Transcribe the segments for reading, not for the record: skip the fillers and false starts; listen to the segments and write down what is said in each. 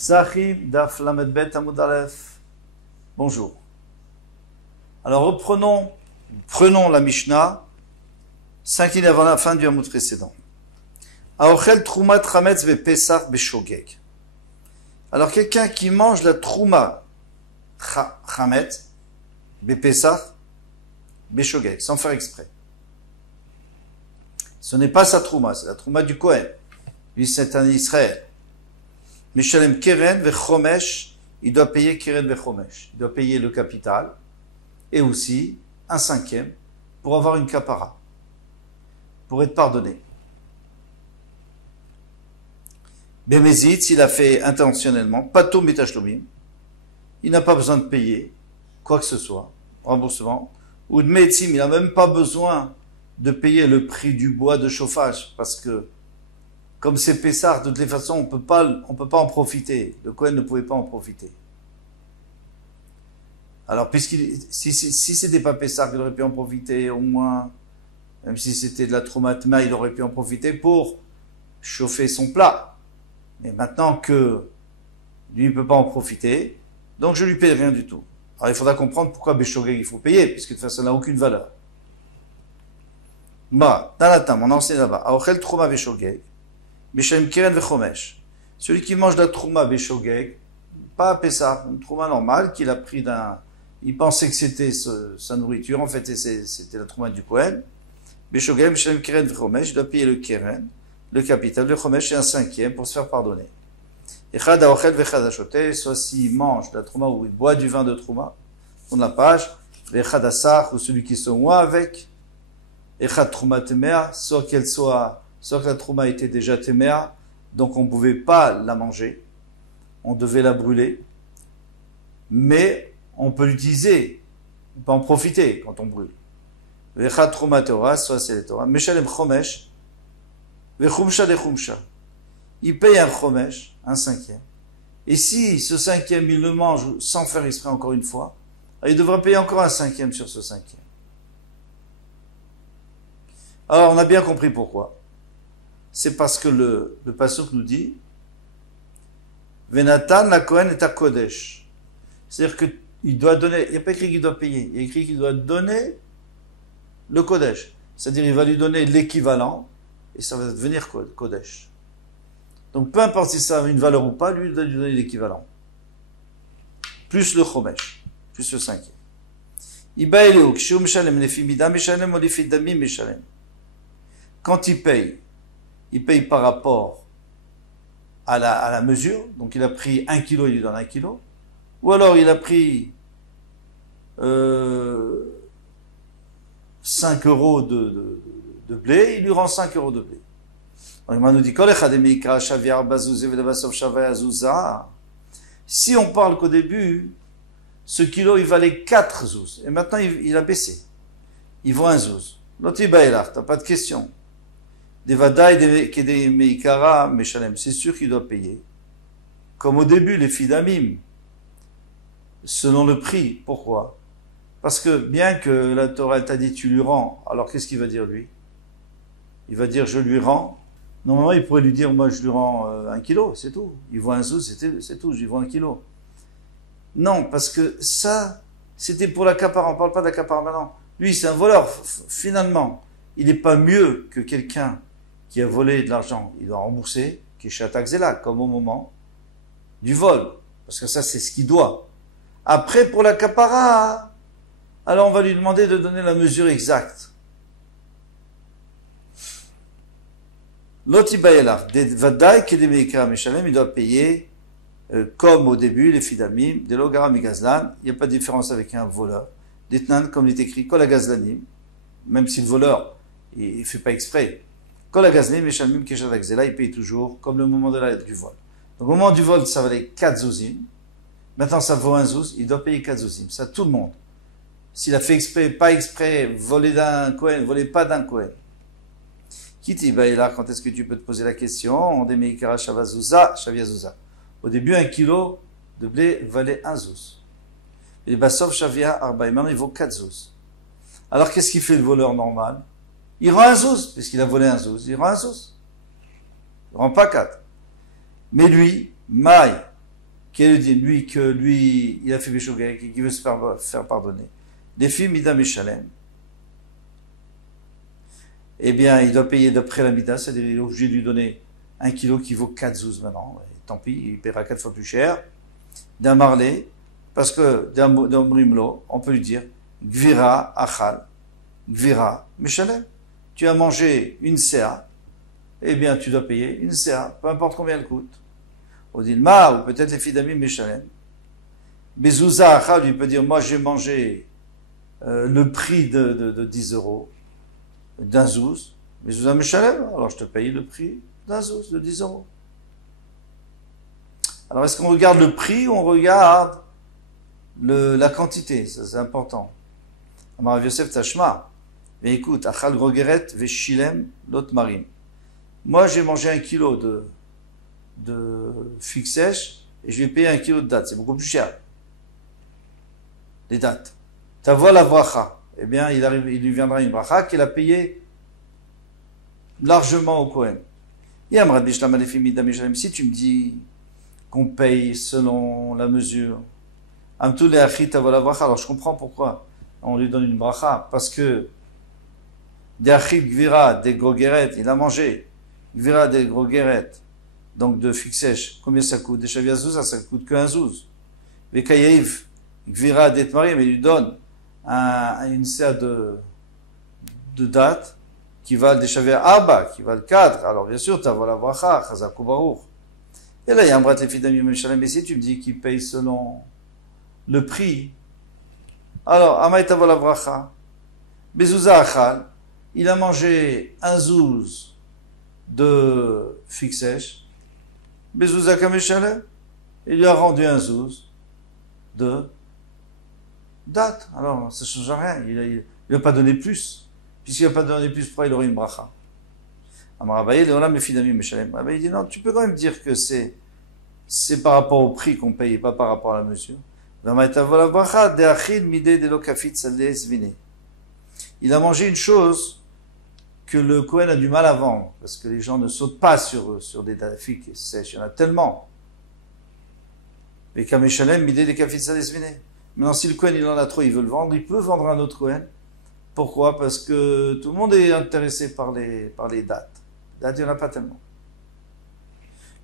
Psachim Daf Lamed Bet Amud Aleph. Bonjour. Alors prenons la Mishnah, 5 lignes avant la fin du Amud précédent. Aochel Troumat Chametz Ve Pesach Beshogeg. Alors quelqu'un qui mange la Trouma Chametz Be Pesach Beshogeg, sans faire exprès. Ce n'est pas sa Trouma, c'est la Trouma du Kohen. Lui c'est un Israël. Mishalem Keren Vechomesh, il doit payer Keren Vechomesh. Il doit payer le capital et aussi un cinquième pour avoir une kapara, pour être pardonné. Bemezit, s'il a fait intentionnellement, pato metashlomim, il n'a pas besoin de payer quoi que ce soit, remboursement, ou de metzim, il n'a même pas besoin de payer le prix du bois de chauffage, parce que comme c'est Pessah, de toutes les façons, on peut pas en profiter. Le Kohen ne pouvait pas en profiter. Alors, si c'était pas Pessah, il aurait pu en profiter au moins, même si c'était de la traumatma, il aurait pu en profiter pour chauffer son plat. Mais maintenant que lui ne peut pas en profiter, donc je lui paye rien du tout. Alors, il faudra comprendre pourquoi Beshogeg il faut payer, puisque de toute façon, ça n'a aucune valeur. Tanatam, on a enseigné là-bas. Aochel Trouma Beshogeg. Mishalem Keren Vechomesh. Celui qui mange la Trouma Beshogeg, pas à Pessah, une Trouma normale qu'il a pris il pensait que c'était sa nourriture, en fait c'était la Trouma du Kohen. Beshogeg, Mishalem Keren Vechomesh, il doit payer le Keren, le capital, le Chomesh et un cinquième pour se faire pardonner. Echad Aochel Vechad Ashote, soit s'il mange la Trouma ou il boit du vin de Trouma, on la page, Vechad Asach, ou celui qui se noie avec, Echad Trouma Temea, soit que la trouma était déjà téméa, donc on ne pouvait pas la manger, on devait la brûler, mais on peut l'utiliser, on peut en profiter quand on brûle. Vechat trouma Torah, soit c'est le Torah, Meshalem chomesh, vechumsha de chumsha. Il paye un chomesh, un cinquième, et si ce cinquième il le mange sans faire exprès encore une fois, il devra payer encore un cinquième sur ce cinquième. Alors on a bien compris pourquoi. C'est parce que le pasuk nous dit Venatan la Kohen est à Kodesh. C'est-à-dire qu'il doit donner, il n'y a pas écrit qu'il doit payer, il y a écrit qu'il doit donner le Kodesh. C'est-à-dire il va lui donner l'équivalent et ça va devenir Kodesh. Donc peu importe si ça a une valeur ou pas, lui il doit lui donner l'équivalent. Plus le Chomesh, plus le cinquième. Quand il paye par rapport à la mesure, donc il a pris 1 kilo, il lui donne 1 kilo, ou alors il a pris 5 euros de blé, il lui rend 5 euros de blé. Donc il nous dit, si on parle qu'au début, ce kilo il valait 4 zouz, et maintenant il a baissé, il vaut 1 zouz. L'autre il t'as pas de question. C'est sûr qu'il doit payer. Comme au début, les fidamim, selon le prix. Pourquoi? Parce que bien que la Torah t'a dit tu lui rends, alors qu'est-ce qu'il va dire lui? Il va dire je lui rends. Normalement, il pourrait lui dire moi je lui rends 1 kilo, c'est tout. Il voit un sou, c'est tout, je lui vends 1 kilo. Non, parce que ça, c'était pour l'accaparement. On ne parle pas d'accaparement maintenant. Lui, c'est un voleur. Finalement, il n'est pas mieux que quelqu'un qui a volé de l'argent, il doit rembourser, qui est Shataxela, comme au moment du vol. Parce que ça, c'est ce qu'il doit. Après, pour la capara, alors on va lui demander de donner la mesure exacte. L'otibaïla, vadaï kedemeikra meshalem, il doit payer, comme au début, les fidamim, de l'ogara migazlan, il n'y a pas de différence avec un voleur. D'etnan, comme il est écrit, kol agazlanim, même si le voleur, il ne fait pas exprès. Kol agazlanim, meshalmim keshat agzela, il paye toujours, comme le moment du vol. Donc au moment du vol, ça valait 4 zouzim. Maintenant, ça vaut 1 zouz, il doit payer 4 zouzim. Ça, tout le monde. S'il a fait exprès, pas exprès, volé d'un Kohen, volé pas d'un Kohen. Kiti, là, quand est-ce que tu peux te poser la question? On démeikara shavazouza, shaviazouza. Au début, 1 kilo de blé valait 1 zouz. Et basov shavia arbaï, maintenant, il vaut 4 zouz. Alors, qu'est-ce qu'il fait le voleur normal? Il rend 1 zouz, puisqu'il a volé 1 zouz, il rend 1 zouz. Il rend pas 4. Mais lui, maï, Qui dit lui que lui, il a fait Beshogeg et qu'il veut se faire pardonner. Les filles Mida Meshalem, eh bien, il doit payer d'après la Mida, c'est-à-dire il est obligé de lui donner 1 kilo qui vaut 4 zouz maintenant. Et tant pis, il paiera 4 fois plus cher. D'un marlé, parce que d'un brimlo, on peut lui dire Gvira Achal, Gvira Meshalem. Tu as mangé une CA, eh bien, tu dois payer une CA, peu importe combien elle coûte. Au Dilma, ou peut-être les filles d'amis Meshalem. Bezouza Achal, lui peut dire, moi j'ai mangé le prix de 10 euros d'un zouz. Bezouza Meshalem, alors je te paye le prix d'un zouz de 10 euros. Alors est-ce qu'on regarde le prix ou on regarde la quantité? Ça c'est important. Amar Yosef Tashma, mais écoute, Achal Grogeret Veshilem Lot Marim. Moi j'ai mangé 1 kilo de figue sèche et je vais payer 1 kilo de dattes. C'est beaucoup plus cher. Les dattes. Ta voix la bracha. Eh bien, il lui viendra une bracha qu'il a payé largement au Kohen. Si tu me dis qu'on paye selon la mesure, alors je comprends pourquoi on lui donne une bracha. Parce que des achid gvira, des grogeret, il a mangé. Gvira, des grogeret, donc de figue sèche, combien ça coûte? Des chaviazouza, ça coûte que 1 zouz. Vekayev, gvira, des tmarim, il lui donne une serre de date qui valent des chavias Abba, qui valent 4. Alors bien sûr, tu as la bracha, chazakou baruch. Et là, il y a un brat les filles d'Ami Meshalem, mais si tu me dis qu'il paye selon le prix, alors, Amay tavo la bracha, Bezouza achal, il a mangé 1 zouz de figue sèche, Bezouza kameshalem, il lui a rendu 1 zouz de date. Alors, ça ne change rien, il n'a pas donné plus. Puisqu'il n'a pas donné plus, pourquoi il aurait une bracha? Amar Abaye, Léolam et Fidami Meshalem. Abaye dit non, tu peux quand même dire que c'est par rapport au prix qu'on paye, pas par rapport à la mesure. Il a mangé une chose que le Kohen a du mal à vendre, parce que les gens ne sautent pas sur des figues sèches, il y en a tellement. Maintenant, si le Kohen il en a trop, il veut le vendre, il peut vendre à un autre Kohen. Pourquoi? Parce que tout le monde est intéressé par les dates. Dates, il n'y en a pas tellement.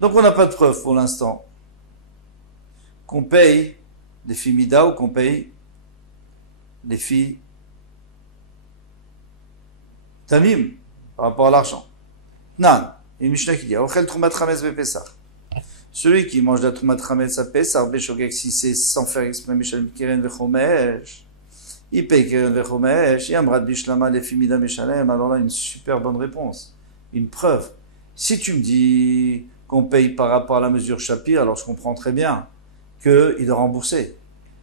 Donc on n'a pas de preuve pour l'instant qu'on paye les filles Mida ou qu'on paye les filles Tamim par rapport à l'argent. Nan, une Mishnah qui dit Ochel Trumat Chametz Bepesach. Celui qui mange de la Trumat Chametz à Pesach, Beshogeg, si c'est sans faire exprès Mishalem Keren Vechomesh, il paye Keren Vechomesh, Yamrad Bishlama les filles Mida Meshalem. Alors là, une super bonne réponse, une preuve. Si tu me dis qu'on paye par rapport à la mesure Shapir, alors je comprends très bien qu'il doit rembourser.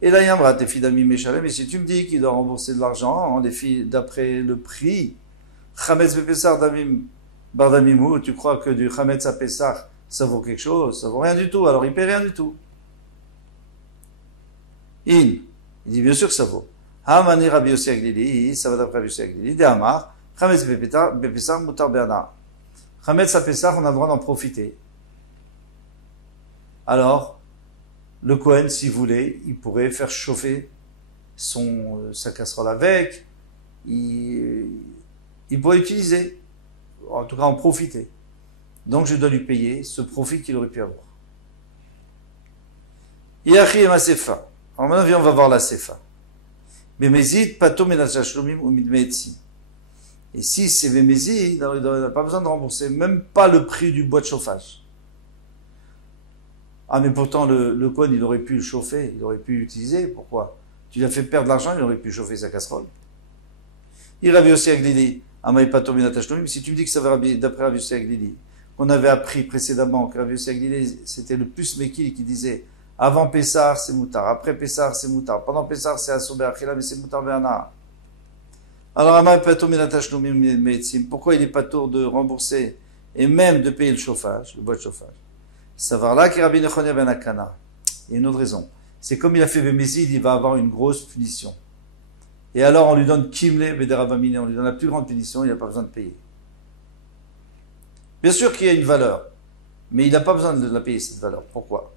Et là, Yamrat, les filles d'Ami Meshalem, et si tu me dis qu'il doit rembourser de l'argent, les filles d'après le prix, Chametz Bepesach Damim Bardamimou, tu crois que du Chametz à Pesach, ça vaut quelque chose? Ça vaut rien du tout, alors il paie rien du tout. Il dit bien sûr que ça vaut. Hamani Rabbi Yossi Aglili, ça va d'après Rabbi Yossi Aglili, de Amar, Chametz Bepesach Mutar Be'ana. Chametz à Pesach, on a le droit d'en profiter. Alors, le Kohen, s'il voulait, il pourrait faire chauffer sa casserole avec, il pourrait utiliser, en tout cas en profiter. Donc je dois lui payer ce profit qu'il aurait pu avoir. Yachi et ma sefa. Alors maintenant, on va voir la sefa. Bemezid, pato menachashlomim ou midmeetsi. Et si c'est Bemezid, il n'a pas besoin de rembourser, même pas le prix du bois de chauffage. Ah, mais pourtant, le Kohen, il aurait pu le chauffer, il aurait pu l'utiliser. Pourquoi? Tu lui as fait perdre l'argent, il aurait pu chauffer sa casserole. Il avait aussi Aglili, si tu me dis que ça va d'après Rabbi Yossi Aglili, qu'on avait appris précédemment que Rabbi Yossi Aglili, c'était le plus Mekil qui disait, avant Pessar, c'est Moutar, après Pessar, c'est Moutar, pendant Pessar, c'est Asober Achila, mais c'est Moutar Be'ana. Alors, pourquoi il n'est pas tour de rembourser et même de payer le chauffage, le bois de chauffage? Savoir là que Rabbi Nechonia ben Akana. Il y a une autre raison. C'est comme il a fait Bémézid, il va avoir une grosse punition. Et alors on lui donne Kimle Bederabamine, on lui donne la plus grande punition, il n'a pas besoin de payer. Bien sûr qu'il y a une valeur, mais il n'a pas besoin de la payer cette valeur. Pourquoi?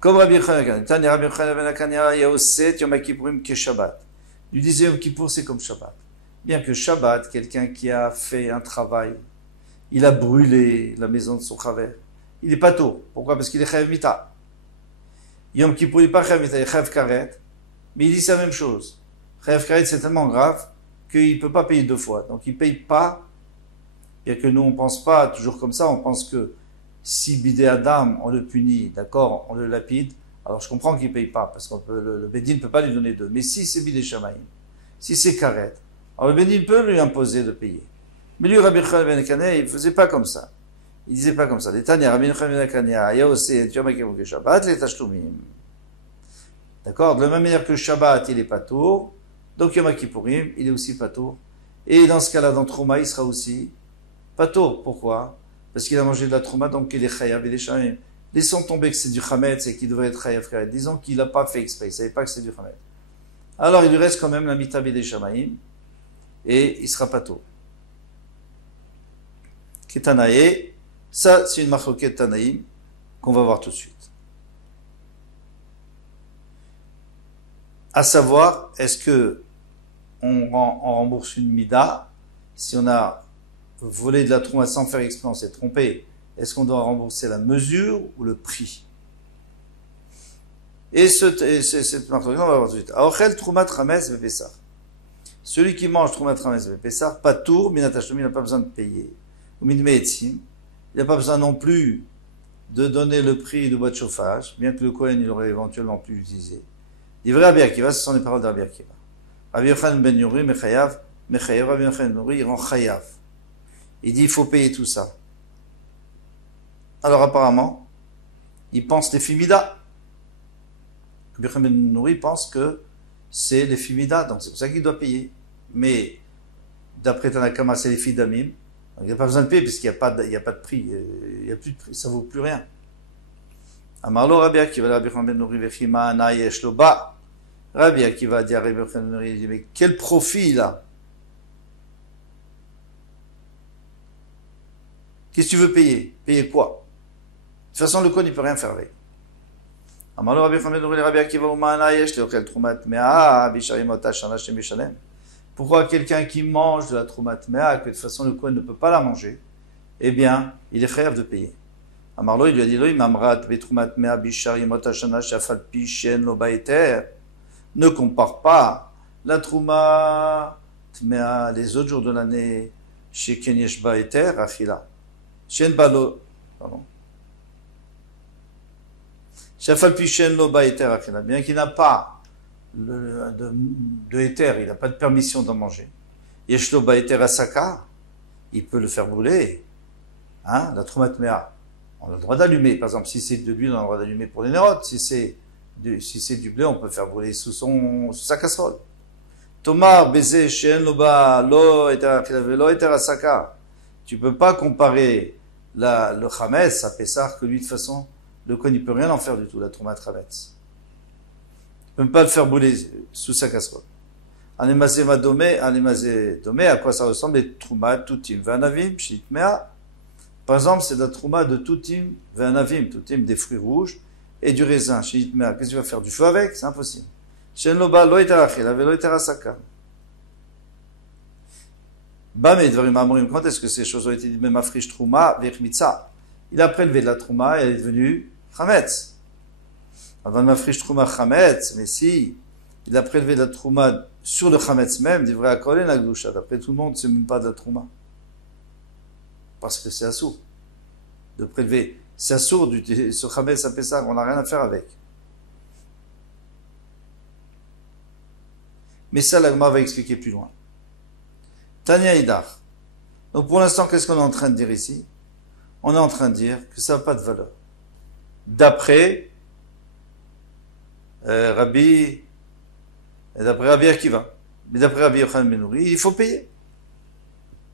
Comme Rabbi Yochanan ben Akania, Rabbi Yochanan ben Akania, il y a aussi Yom Kippourim que Shabbat. Lui disait Yom Kippour, c'est comme Shabbat. Bien que Shabbat, quelqu'un qui a fait un travail, il a brûlé la maison de son chaver, il n'est pas tôt. Pourquoi? Parce qu'il est chayav mita. Yom Kippour, il n'est pas chayav mita, il est chayav karet. Mais il dit c'est la même chose. Chayav karet, c'est tellement grave qu'il ne peut pas payer deux fois. Donc il ne paye pas. Bien que nous, on ne pense pas toujours comme ça. On pense que si bidé Adam, on le punit, d'accord, on le lapide. Alors je comprends qu'il ne paye pas, parce que le Bédine ne peut pas lui donner deux. Mais si c'est bidé Shamaïm, si c'est karet, alors le Bédine peut lui imposer de payer. Mais lui, Rabbi Yochanan ben Akania, il ne faisait pas comme ça. Il ne disait pas comme ça. Les Tanya, Rabbi Yochanan ben Akania, il y a aussi Yom Kippur Shabbat, les Tashlumim. D'accord? De la même manière que Shabbat, il est pas tour. Donc Yom Kippourim, il est aussi pas tour. Et dans ce cas-là, dans Trouma, il sera aussi pas tour. Pourquoi? Parce qu'il a mangé de la Trouma, donc il est chayav, il est shamim. Laissons tomber que c'est du chametz et qu'il devrait être chayav karet. Disons qu'il n'a pas fait exprès, il ne savait pas que c'est du chametz. Alors il lui reste quand même la mita bidé shamaim et il sera pas tour. Ketanae, ça c'est une marloquette Tanaïm qu'on va voir tout de suite. À savoir, est-ce que on rembourse une mida si on a volé de la trouma sans faire exprès, on s'est trompé? Est-ce qu'on doit rembourser la mesure ou le prix? Et cette marloquette, on va voir tout de suite. Aochel troumat rames vepesar. Celui qui mange troumat rames vepesar, pas tour, minatashum, il n'a pas besoin de payer. Ou minmeetzim, il n'a pas besoin non plus de donner le prix du bois de chauffage, bien que le Kohen il aurait éventuellement pu l'utiliser. Il vrai Rabbi Akiva, ce sont les paroles de Rabbi Akiva. Rabbi Yochanan ben Yuri, mechayav, Rabbi Yochanan ben Yuri, il rend chayav. Il dit, il faut payer tout ça. Alors apparemment, il pense les fimida. Rabbi Yochanan ben Yuri pense que c'est les fimida, donc c'est pour ça qu'il doit payer. Mais, d'après Tanakama, c'est les fidamim. Donc il n'y a pas besoin de payer, puisqu'il n'y a pas de prix. Il n'y a plus de prix, ça ne vaut plus rien. Amarlo Rabbi Akiva, Rabbi Yochanan ben Nuri, vechima ana yesh lo ba. Rabbi Akiva dit à Rabbi Yochanan ben Nuri, il dit, mais quel profit il a? Qu'est-ce que tu veux payer? Payer quoi? De toute façon, le Kohen, il ne peut rien faire avec. Amarlo Rabbi Yochanan ben Nuri, Rabbi Akiva, uma ana yesh lo chel trumat mea, bisharim ota shana shem mishalem. Pourquoi quelqu'un qui mange de la trumat mea, que de toute façon le Kohen ne peut pas la manger, eh bien, il est chayav de payer. Amarlo, il lui a dit, ne compare pas la trouma tmea les autres jours de l'année chez Kenyesh Baeter, Achila. Shen Balo, pardon. Shafal Pishen Lo Baeter, Achila. Bien qu'il n'a pas de éther, il n'a pas de permission d'en manger. Yeshlo Baeter Asaka, il peut le faire brûler. Hein, la trouma tmea. On a le droit d'allumer. Par exemple, si c'est de l'huile, on a le droit d'allumer pour les nérotes. Si c'est du blé, on peut faire brûler sous sa casserole. Thomas, baiser, chien, loba, lo, eterasaka. Tu peux pas comparer le chametz à Pessah, que lui, de toute façon, le Kohen, il peut rien en faire du tout, la trouma de chametz. Tu peux même pas le faire brûler sous sa casserole. Anemazé domé, à quoi ça ressemble? Les trouma, toutim, vanavim, shitmea. Par exemple, c'est la trouma de toutim, vanavim, toutim, des fruits rouges, et du raisin. Shitmea, qu'est-ce que tu vas faire? Du feu avec? C'est impossible. Shen loba, lo eterachil, ave lo eterasaka. Bamé, dvarim amorim, quand est-ce que ces choses ont été dites? Même afrish trouma, vechmitza. Il a prélevé de la trouma et elle est devenue chametz. Avant mafrish trouma chametz, mais si il a prélevé de la trouma sur le chametz même, il devrait accoler la gloucha. D'après tout le monde, c'est même pas de la trouma. Parce que c'est assourd. De prélever. C'est assourd ce chametz à Pessah, on n'a rien à faire avec. Mais ça, l'Agma va expliquer plus loin. Tanya Idar. Donc pour l'instant, qu'est-ce qu'on est en train de dire ici? On est en train de dire que ça n'a pas de valeur. D'après Rabbi Akiva, mais d'après Rabbi Yochanan ben Nuri, il faut payer.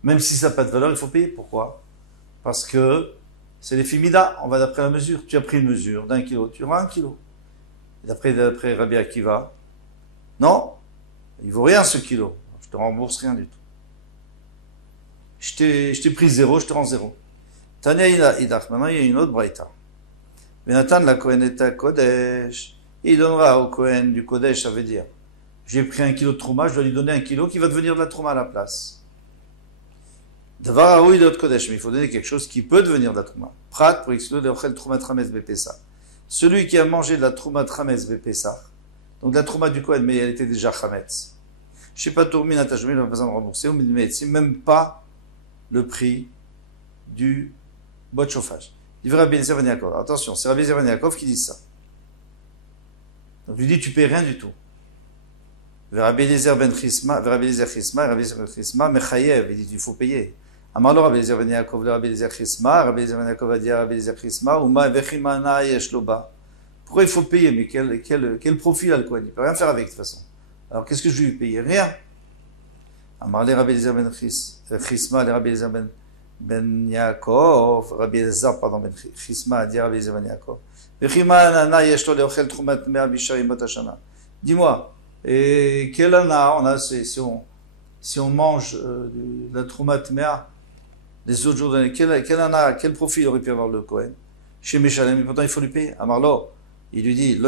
Même si ça n'a pas de valeur, il faut payer. Pourquoi? Parce que c'est les fimida, on va d'après la mesure. Tu as pris une mesure d'1 kilo, tu auras 1 kilo. D'après Rabbi Akiva, non, il vaut rien ce kilo. Je te rembourse rien du tout. Je t'ai pris 0, je te rends 0. Tanya Idach, maintenant il y a une autre braïta. Venatan la Kohen et Kodesh. Il donnera au Kohen du Kodesh, ça veut dire, j'ai pris 1 kilo de trouma, je dois lui donner 1 kilo qui va devenir de la trouma à la place. Davar Aoui de Kodesh, mais il faut donner quelque chose qui peut devenir de la trouma. Prat pour exclure de Ochel Trouma Trames Bepesa. Celui qui a mangé de la trouma Trames Bepesa, donc de la trouma du Kohen, mais elle était déjà Chametz. Je sais pas, Tourmin Atachmi, il n'a pas besoin de rembourser, mais c'est même pas le prix du bois de chauffage. Il veut Rabbi Eliezer Ben Yaakov. Attention, c'est Rabbi Eliezer Ben Yaakov qui dit ça. Donc, lui dit, tu payes rien du tout. Rabbi Eliezer Ben Chisma, Rabbi Eliezer Chisma, Rabbi Eliezer Ben Chisma, Mechayev, il dit, il faut payer. Amarlo Rabbi Eliezer Ben Yaakov, Rabbi Eliezer Chisma, Rabbi Eliezer Ben Yaakov a dit à Rabbi Eliezer Chisma, Uma Vechimana Yeshloba. Pourquoi il faut payer? Mais quel profil a le Kohen? Il ne peut rien faire avec, de toute façon. Alors, qu'est-ce que je vais lui payer? Rien. Amarle Rabbi Eliezer Ben Chisma, Rabbi Eliezer Ben Yaakov, Rabbi Eliezer, pardon, Ben Chisma a dit à Rabbi Eliezer Ben Yaakov, Vechimana Yeshlo Leochel Trumat Mea Bishar Imot Hashana. Dis-moi, et quel ana on a, si on mange de la Trumat Mea les autres jours de l'année, quel profil aurait pu avoir le Kohen? Chez Meshalem, mais pourtant il faut lui payer. Amarlo, il lui dit,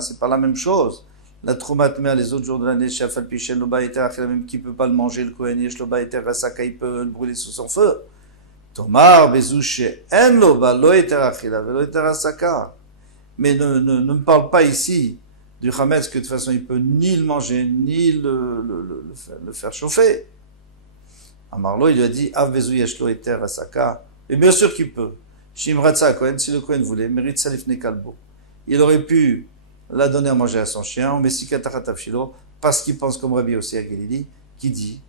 c'est pas la même chose. La Trumat Mea les autres jours de l'année, chez Afal Pichel, Loba Eter, qui peut pas le manger, le Kohen, Yesh Loba Eter, Rasaka, il peut le brûler sous son feu. Tomar, Bezouche, En Loba, Lo Eter Achila, Lo Eter Rasaka. Mais ne me parle pas ici du Hametz que de toute façon il peut ni le manger, ni le faire chauffer. Amarlo, il lui a dit, Av Bezou Yeshlo Eter Rasaka. Et bien sûr qu'il peut. Shimratsa Kohen, si le Kohen voulait, mérite Salifne Kalbo. Il aurait pu la donner à manger à son chien, ou Messikatachatavshilo, parce qu'il pense comme Rabbi Yossi Agelili, qui dit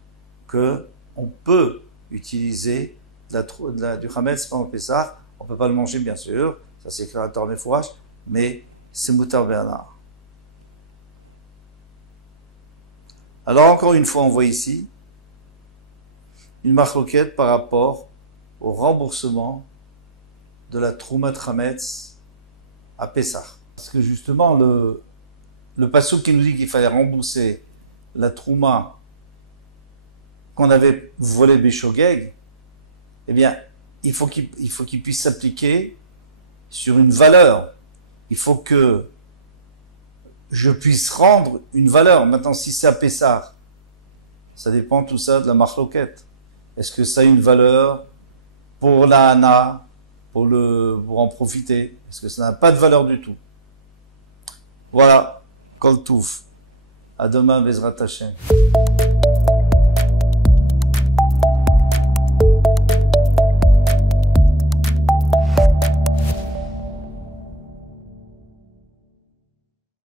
que on peut utiliser du Hametz pendant Pessah. On ne peut pas le manger, bien sûr. Ça, c'est écrit à Torah Mefourash, mais c'est Moutar Bernard. Alors, encore une fois, on voit ici une marloquette par rapport au remboursement de la Troumat Hametz à Pessah. Parce que justement, le passouk qui nous dit qu'il fallait rembourser la Trouma qu'on avait volée Béchogeg, eh bien, il faut qu'il puisse s'appliquer sur une valeur. Il faut que je puisse rendre une valeur. Maintenant, si c'est à Pessah, ça dépend tout ça de la marloquette. Est-ce que ça a une valeur pour la Hana, pour en profiter? Est-ce que ça n'a pas de valeur du tout? Voilà, Kol Touf. À demain, Bezrat Hashem.